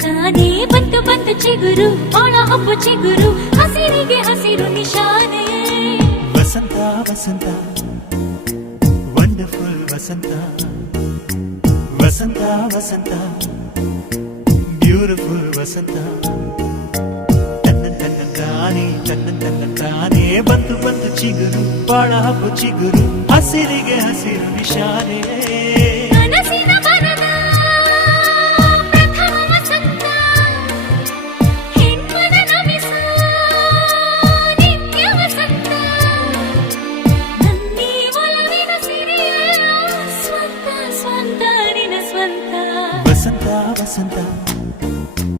ತಂತಾನೇ ಬಂತು ಬಂತು ಚಿಗುರು ಬಾಳ ಹಬ್ಬ ಚಿಗುರು ಹಸಿರಿಗೆ ಹಸಿರು ನಿಶಾನೆ ವಸಂತ ವಸಂತ ವಂಡರ್ಫುಲ್ ವಸಂತ ವಸಂತ ವಸಂತ ಬ್ಯೂಟಿಫುಲ್ ವಸಂತ ತಾನೇ ಬಂತು ಬಂತು ಚಿಗುರು ಬಾಳ ಹಬ್ಬ ಚಿಗುರು ಹಸಿರಿಗೆ ಹಸಿರು ನಿಶಾನೆ